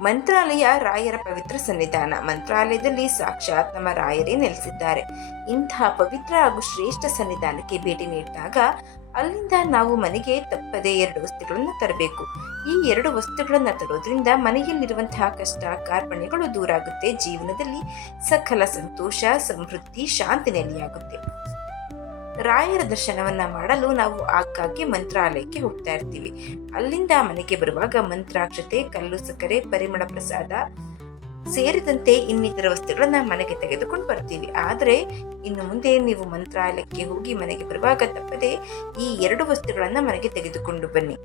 ಮಂತ್ರಾಲಯ ರಾಯರ ಪವಿತ್ರ ಸನ್ನಿಧಾನ. ಮಂತ್ರಾಲಯದಲ್ಲಿ ಸಾಕ್ಷಾತ್ ನಮ್ಮ ರಾಯರೇ ನೆಲೆಸಿದ್ದಾರೆ. ಇಂತಹ ಪವಿತ್ರ ಹಾಗೂ ಶ್ರೇಷ್ಠ ಸನ್ನಿಧಾನಕ್ಕೆ ಭೇಟಿ ನೀಡಿದಾಗ ಅಲ್ಲಿಂದ ನಾವು ಮನೆಗೆ ತಪ್ಪದೇ ಎರಡು ವಸ್ತುಗಳನ್ನು ತರಬೇಕು. ಈ ಎರಡು ವಸ್ತುಗಳನ್ನು ತರೋದ್ರಿಂದ ಮನೆಯಲ್ಲಿರುವಂತಹ ಕಷ್ಟ, ಕಾರ್ಪಣ್ಯಗಳು ದೂರ ಆಗುತ್ತೆ ಜೀವನದಲ್ಲಿ ಸಕಲ ಸಂತೋಷ, ಸಮೃದ್ಧಿ, ಶಾಂತಿ ನೆಲೆಯಾಗುತ್ತೆ. ರಾಯರ ದರ್ಶನವನ್ನ ಮಾಡಲು ನಾವು ಆಗಾಗ್ಗೆ ಮಂತ್ರಾಲಯಕ್ಕೆ ಹೋಗ್ತಾ ಇರ್ತೀವಿ. ಅಲ್ಲಿಂದ ಮನೆಗೆ ಬರುವಾಗ ಮಂತ್ರಾಕ್ಷತೆ, ಕಲ್ಲು ಸಕ್ಕರೆ, ಪರಿಮಳ ಪ್ರಸಾದ ಸೇರಿದಂತೆ ಇನ್ನಿತರ ವಸ್ತುಗಳನ್ನ ಮನೆಗೆ ತೆಗೆದುಕೊಂಡು ಬರ್ತೀವಿ. ಆದರೆ ಇನ್ನು ಮುಂದೆ ನೀವು ಮಂತ್ರಾಲಯಕ್ಕೆ ಹೋಗಿ ಮನೆಗೆ ಬರುವಾಗ ತಪ್ಪದೆ ಈ ಎರಡು ವಸ್ತುಗಳನ್ನ ಮನೆಗೆ ತೆಗೆದುಕೊಂಡು ಬನ್ನಿ.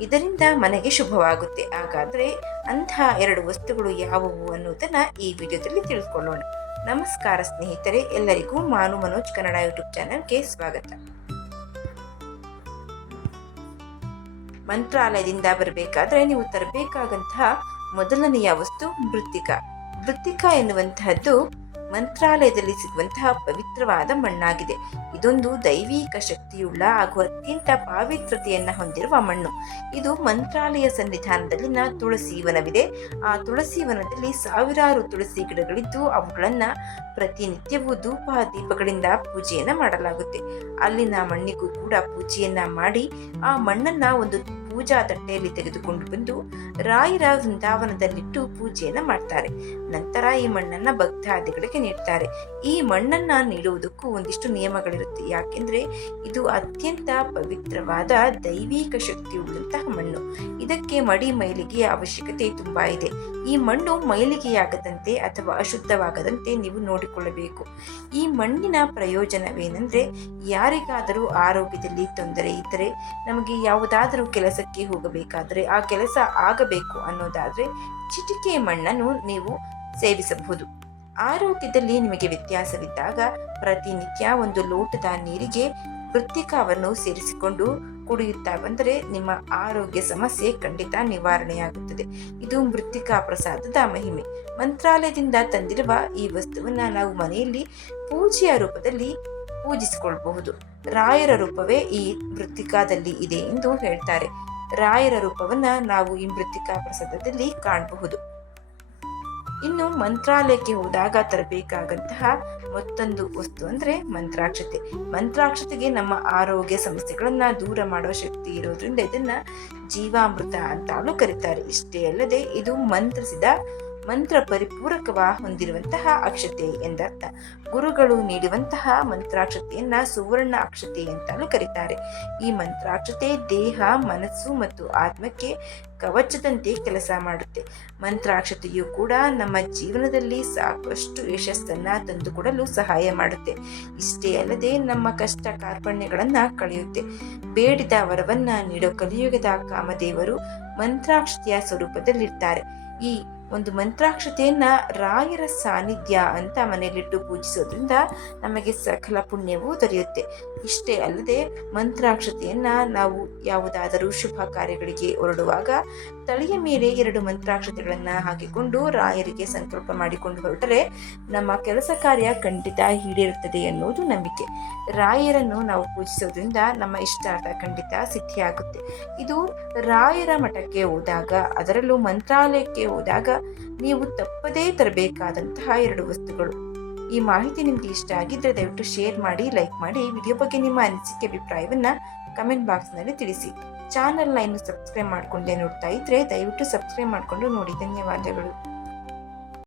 ಇದರಿಂದ ಮನೆಗೆ ಶುಭವಾಗುತ್ತೆ. ಹಾಗಾದ್ರೆ ಅಂತಹ ಎರಡು ವಸ್ತುಗಳು ಯಾವುವು ಅನ್ನೋದನ್ನು ಈ ವಿಡಿಯೋದಲ್ಲಿ ತಿಳಿದುಕೊಳ್ಳೋಣ ನಮಸ್ಕಾರ ಸ್ನೇಹಿತರೆ, ಎಲ್ಲರಿಗೂ ಮಾನು ಮನೋಜ್ ಕನ್ನಡ ಯೂಟ್ಯೂಬ್ ಚಾನಲ್ಗೆ ಸ್ವಾಗತ. ಮಂತ್ರಾಲಯದಿಂದ ಬರಬೇಕಾದ್ರೆ ನೀವು ತರಬೇಕಾದಂತಹ ಮೊದಲನೆಯ ವಸ್ತು ಮೃತ್ತಿಕ. ಮೃತ್ತಿಕ ಎನ್ನುವಂತಹದ್ದು ಮಂತ್ರಾಲಯದಲ್ಲಿ ಸಿಗುವಂತಹ ಪವಿತ್ರವಾದ ಮಣ್ಣಾಗಿದೆ. ಇದೊಂದು ದೈವಿಕ ಶಕ್ತಿಯುಳ್ಳ ಹಾಗೂ ಅತ್ಯಂತ ಪಾವಿತ್ರತೆಯನ್ನ ಹೊಂದಿರುವ ಮಣ್ಣು. ಇದು ಮಂತ್ರಾಲಯ ಸನ್ನಿಧಾನದಲ್ಲಿನ ತುಳಸಿ ವನವಿದೆ. ಆ ತುಳಸಿ ವನದಲ್ಲಿ ಸಾವಿರಾರು ತುಳಸಿ ಗಿಡಗಳಿದ್ದು, ಅವುಗಳನ್ನ ಪ್ರತಿನಿತ್ಯವೂ ಧೂಪ ದೀಪಗಳಿಂದ ಪೂಜೆಯನ್ನ ಮಾಡಲಾಗುತ್ತೆ. ಅಲ್ಲಿನ ಮಣ್ಣಿಗೂ ಕೂಡ ಪೂಜೆಯನ್ನ ಮಾಡಿ, ಆ ಮಣ್ಣನ್ನ ಒಂದು ಪೂಜಾ ತಟ್ಟೆಯಲ್ಲಿ ತೆಗೆದುಕೊಂಡು ಬಂದು ರಾಯರ ವೃಂದಾವನದಲ್ಲಿಟ್ಟು ಪೂಜೆಯನ್ನ ಮಾಡ್ತಾರೆ. ನಂತರ ಈ ಮಣ್ಣನ್ನ ಭಕ್ತಾದಿಗಳಿಗೆ ನೀಡ್ತಾರೆ. ಈ ಮಣ್ಣನ್ನ ನೀಡುವುದಕ್ಕೂ ಒಂದಿಷ್ಟು ನಿಯಮಗಳಿರುತ್ತೆ. ಯಾಕೆಂದ್ರೆ ಇದು ಅತ್ಯಂತ ಪವಿತ್ರವಾದ ದೈವಿಕ ಶಕ್ತಿ ಉಳ್ಳಂತಹ ಮಣ್ಣು. ಇದಕ್ಕೆ ಮಡಿ ಮೈಲಿಗೆಯ ಅವಶ್ಯಕತೆ ತುಂಬಾ ಇದೆ. ಈ ಮಣ್ಣು ಮೈಲಿಗೆಯಾಗದಂತೆ ಅಥವಾ ಅಶುದ್ಧವಾಗದಂತೆ ನೀವು ನೋಡಿಕೊಳ್ಳಬೇಕು. ಈ ಮಣ್ಣಿನ ಪ್ರಯೋಜನವೇನೆಂದ್ರೆ ಯಾರಿಗಾದರೂ ಆರೋಗ್ಯದಲ್ಲಿ ತೊಂದರೆ ಇದ್ದರೆ ನಮಗೆ ಯಾವುದಾದರೂ ಕೆಲಸಕ್ಕೆ ಹೋಗಬೇಕಾದರೆ ಆ ಕೆಲಸ ಆಗಬೇಕು ಅನ್ನೋದಾದ್ರೆ ಚಿಟಿಕೆ ಮಣ್ಣನ್ನು ನೀವು ಸೇವಿಸಬಹುದು. ಆರೋಗ್ಯದಲ್ಲಿ ನಿಮಗೆ ವ್ಯತ್ಯಾಸವಿದ್ದಾಗ ಪ್ರತಿನಿತ್ಯ ಒಂದು ಲೋಟದ ನೀರಿಗೆ ಮೃತ್ತಿಕಾವನ್ನು ಸೇರಿಸಿಕೊಂಡು ಕುಡಿಯುತ್ತಾ ಬಂದರೆ ನಿಮ್ಮ ಆರೋಗ್ಯ ಸಮಸ್ಯೆ ಖಂಡಿತ ನಿವಾರಣೆಯಾಗುತ್ತದೆ. ಇದು ಮೃತ್ತಿಕಾ ಪ್ರಸಾದದ ಮಹಿಮೆ. ಮಂತ್ರಾಲಯದಿಂದ ತಂದಿರುವ ಈ ವಸ್ತುವನ್ನ ನಾವು ಮನೆಯಲ್ಲಿ ಪೂಜೆಯ ರೂಪದಲ್ಲಿ ಪೂಜಿಸಿಕೊಳ್ಳಬಹುದು ರಾಯರ ರೂಪವೇ ಈ ಮೃತ್ತಿಕಾದಲ್ಲಿ ಇದೆ ಎಂದು ಹೇಳ್ತಾರೆ. ರಾಯರ ರೂಪವನ್ನ ನಾವು ಈ ಮೃತ್ತಿಕಾ ಪ್ರಸಾದದಲ್ಲಿ ಕಾಣಬಹುದು. ಇನ್ನು ಮಂತ್ರಾಲಯಕ್ಕೆ ಹೋದಾಗ ತರಬೇಕಾದಂತಹ ಮತ್ತೊಂದು ವಸ್ತು ಅಂದ್ರೆ ಮಂತ್ರಾಕ್ಷತೆ. ಮಂತ್ರಾಕ್ಷತೆಗೆ ನಮ್ಮ ಆರೋಗ್ಯ ಸಮಸ್ಯೆಗಳನ್ನ ದೂರ ಮಾಡುವ ಶಕ್ತಿ ಇರೋದ್ರಿಂದ ಇದನ್ನ ಜೀವಾಮೃತ ಅಂತಾನು ಕರೀತಾರೆ. ಇಷ್ಟೇ ಅಲ್ಲದೆ ಇದು ಮಂತ್ರಿಸಿದ ಮಂತ್ರ ಪರಿಪೂರಕವ ಹೊಂದಿರುವಂತಹ ಅಕ್ಷತೆ ಎಂದರ್ಥ. ಗುರುಗಳು ನೀಡುವಂತಹ ಮಂತ್ರಾಕ್ಷತೆಯನ್ನ ಸುವರ್ಣ ಅಕ್ಷತೆ ಅಂತಲೂ ಕರೀತಾರೆ. ಈ ಮಂತ್ರಾಕ್ಷತೆ ದೇಹ, ಮನಸ್ಸು ಮತ್ತು ಆತ್ಮಕ್ಕೆ ಕವಚದಂತೆ ಕೆಲಸ ಮಾಡುತ್ತೆ. ಮಂತ್ರಾಕ್ಷತೆಯು ಕೂಡ ನಮ್ಮ ಜೀವನದಲ್ಲಿ ಸಾಕಷ್ಟು ಯಶಸ್ಸನ್ನ ತಂದುಕೊಡಲು ಸಹಾಯ ಮಾಡುತ್ತೆ. ಇಷ್ಟೇ ಅಲ್ಲದೆ ನಮ್ಮ ಕಷ್ಟ ಕಾರ್ಪಣ್ಯಗಳನ್ನ ಕಳೆಯುತ್ತೆ. ಬೇಡಿದ ವರವನ್ನ ನೀಡೋ ಕಲಿಯುಗದ ಕಾಮದೇವರು ಮಂತ್ರಾಕ್ಷತೆಯ ಸ್ವರೂಪದಲ್ಲಿರ್ತಾರೆ. ಈ ಒಂದು ಮಂತ್ರಾಕ್ಷತೆಯನ್ನು ರಾಯರ ಸಾನ್ನಿಧ್ಯ ಅಂತ ಮನೆಯಲ್ಲಿಟ್ಟು ಪೂಜಿಸೋದ್ರಿಂದ ನಮಗೆ ಸಕಲ ಪುಣ್ಯವೂ ದೊರೆಯುತ್ತೆ. ಇಷ್ಟೇ ಅಲ್ಲದೆ ಮಂತ್ರಾಕ್ಷತೆಯನ್ನು ನಾವು ಯಾವುದಾದರೂ ಶುಭ ಕಾರ್ಯಗಳಿಗೆ ಹೊರಡುವಾಗ ತಲೆಯ ಮೇಲೆ ಎರಡು ಮಂತ್ರಾಕ್ಷತೆಗಳನ್ನು ಹಾಕಿಕೊಂಡು ರಾಯರಿಗೆ ಸಂಕಲ್ಪ ಮಾಡಿಕೊಂಡು ಹೊರಟರೆ ನಮ್ಮ ಕೆಲಸ ಕಾರ್ಯ ಖಂಡಿತ ಈಡೇರುತ್ತದೆ ಅನ್ನೋದು ನಂಬಿಕೆ. ರಾಯರನ್ನು ನಾವು ಪೂಜಿಸೋದ್ರಿಂದ ನಮ್ಮ ಇಷ್ಟಾರ್ಥ ಖಂಡಿತ ಸಿದ್ಧಿಯಾಗುತ್ತೆ. ಇದು ರಾಯರ ಮಠಕ್ಕೆ ಹೋದಾಗ ಅದರಲ್ಲೂ ಮಂತ್ರಾಲಯಕ್ಕೆ ಹೋದಾಗ ನೀವು ತಪ್ಪದೇ ತರಬೇಕಾದಂತಹ ಎರಡು ವಸ್ತುಗಳು. ಈ ಮಾಹಿತಿ ನಿಮ್ಗೆ ಇಷ್ಟ ಆಗಿದ್ರೆ ದಯವಿಟ್ಟು ಶೇರ್ ಮಾಡಿ, ಲೈಕ್ ಮಾಡಿ. ವಿಡಿಯೋ ಬಗ್ಗೆ ನಿಮ್ಮ ಅನಿಸಿಕೆ, ಅಭಿಪ್ರಾಯವನ್ನು ಕಮೆಂಟ್ ಬಾಕ್ಸ್ನಲ್ಲಿ ತಿಳಿಸಿ. ಚಾನಲ್ನ ಇನ್ನು ಸಬ್ಸ್ಕ್ರೈಬ್ ಮಾಡಿಕೊಂಡೇ ನೋಡ್ತಾ ಇದ್ರೆ ದಯವಿಟ್ಟು ಸಬ್ಸ್ಕ್ರೈಬ್ ಮಾಡಿಕೊಂಡು ನೋಡಿ. ಧನ್ಯವಾದಗಳು.